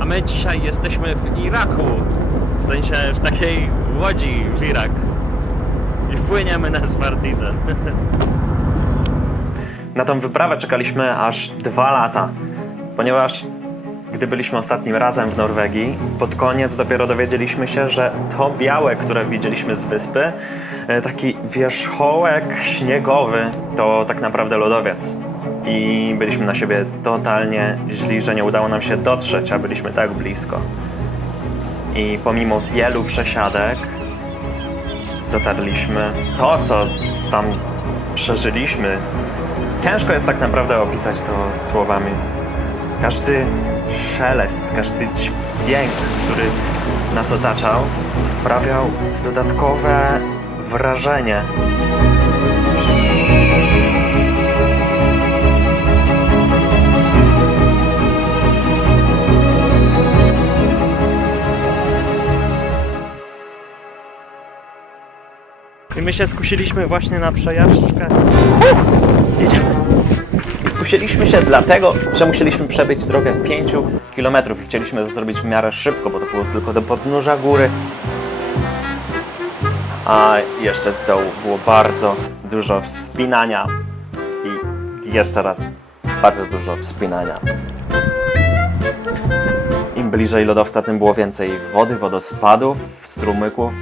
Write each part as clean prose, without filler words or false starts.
A my dzisiaj jesteśmy w Iraku. W sensie w takiej łodzi w Irak. I płyniemy na Swartizan. Na tą wyprawę czekaliśmy aż 2 lata, ponieważ gdy byliśmy ostatnim razem w Norwegii, pod koniec dopiero dowiedzieliśmy się, że to białe, które widzieliśmy z wyspy, taki wierzchołek śniegowy, to tak naprawdę lodowiec. I byliśmy na siebie totalnie źli, że nie udało nam się dotrzeć, a byliśmy tak blisko. I pomimo wielu przesiadek dotarliśmy. To, co tam przeżyliśmy, ciężko jest tak naprawdę opisać to słowami. Każdy szelest, każdy dźwięk, który nas otaczał, wprawiał w dodatkowe wrażenie. I my się skusiliśmy właśnie na przejażdżkę. Jedziemy! I skusiliśmy się dlatego, że musieliśmy przebyć drogę 5 km i chcieliśmy to zrobić w miarę szybko, bo to było tylko do podnóża góry. A jeszcze z dołu było bardzo dużo wspinania i jeszcze raz bardzo dużo wspinania. Im bliżej lodowca, tym było więcej wody, wodospadów, strumyków.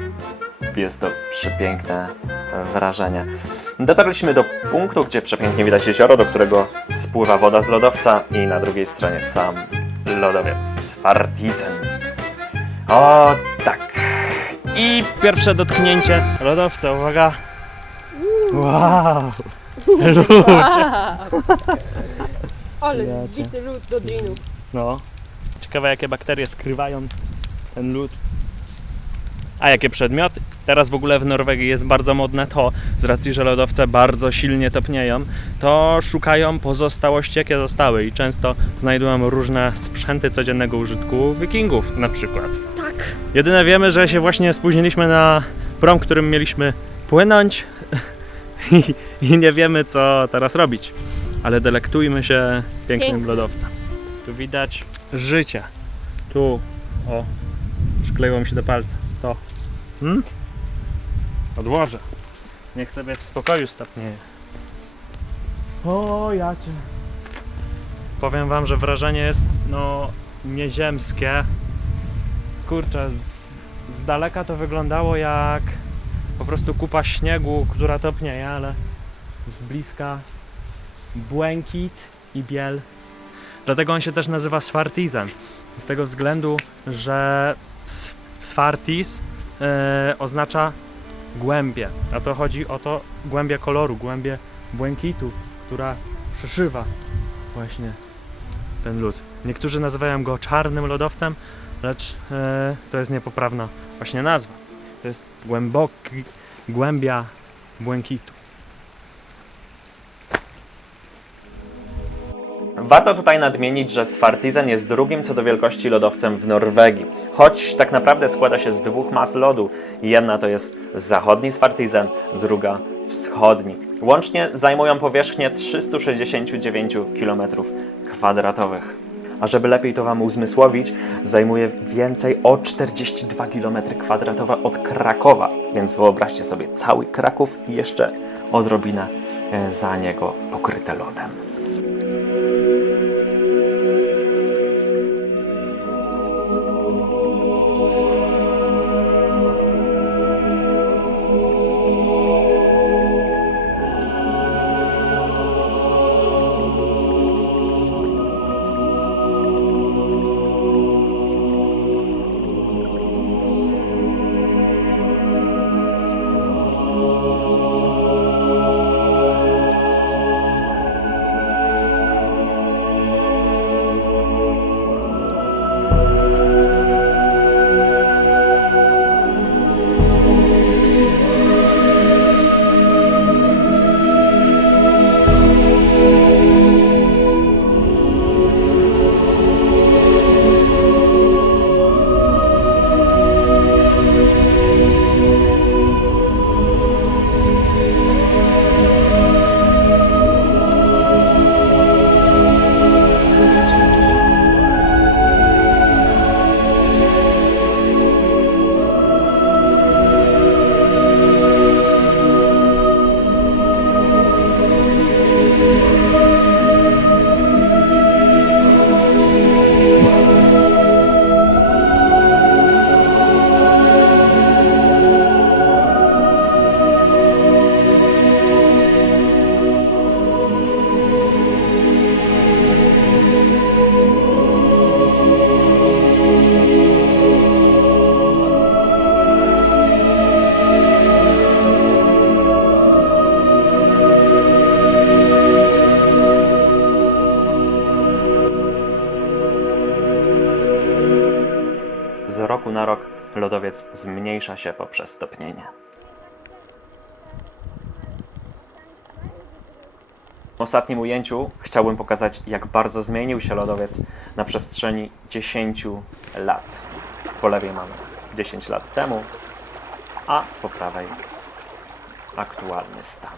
Jest to przepiękne wrażenie. Dotarliśmy do punktu, gdzie przepięknie widać jezioro, do którego spływa woda z lodowca i na drugiej stronie sam lodowiec Swartizan. O tak. I pierwsze dotknięcie lodowca, uwaga. Wow. Lód. Ale zbity lód do drinów. No. Ciekawe, jakie bakterie skrywają ten lód. A jakie przedmioty? Teraz w ogóle w Norwegii jest bardzo modne to, z racji, że lodowce bardzo silnie topnieją, to szukają pozostałości, jakie zostały i często znajdują różne sprzęty codziennego użytku wikingów na przykład. Tak. Jedyne wiemy, że się właśnie spóźniliśmy na prom, którym mieliśmy płynąć i nie wiemy, co teraz robić. Ale delektujmy się pięknym lodowcem. Tu widać życie. Tu, o, przykleiło mi się do palca. To. Odłożę. Niech sobie w spokoju stopnieje. O, ja cię. Powiem wam, że wrażenie jest, no, nieziemskie. Kurczę, z daleka to wyglądało jak po prostu kupa śniegu, która topnieje, ale z bliska błękit i biel. Dlatego on się też nazywa Swartizan. Z tego względu, że Swartis oznacza głębię, a to chodzi o to głębię koloru, głębię błękitu, która przeszywa właśnie ten lód. Niektórzy nazywają go czarnym lodowcem, lecz to jest niepoprawna właśnie nazwa. To jest głębia błękitu. Warto tutaj nadmienić, że Swartizan jest drugim co do wielkości lodowcem w Norwegii. Choć tak naprawdę składa się z 2 mas lodu. Jedna to jest zachodni Swartizan, druga wschodni. Łącznie zajmują powierzchnię 369 km². A żeby lepiej to wam uzmysłowić, zajmuje więcej o 42 km² od Krakowa. Więc wyobraźcie sobie cały Kraków i jeszcze odrobinę za niego pokryte lodem. z roku na rok lodowiec zmniejsza się poprzez topnienie. W ostatnim ujęciu chciałbym pokazać, jak bardzo zmienił się lodowiec na przestrzeni 10 lat. Po lewej mamy 10 lat temu, a po prawej aktualny stan.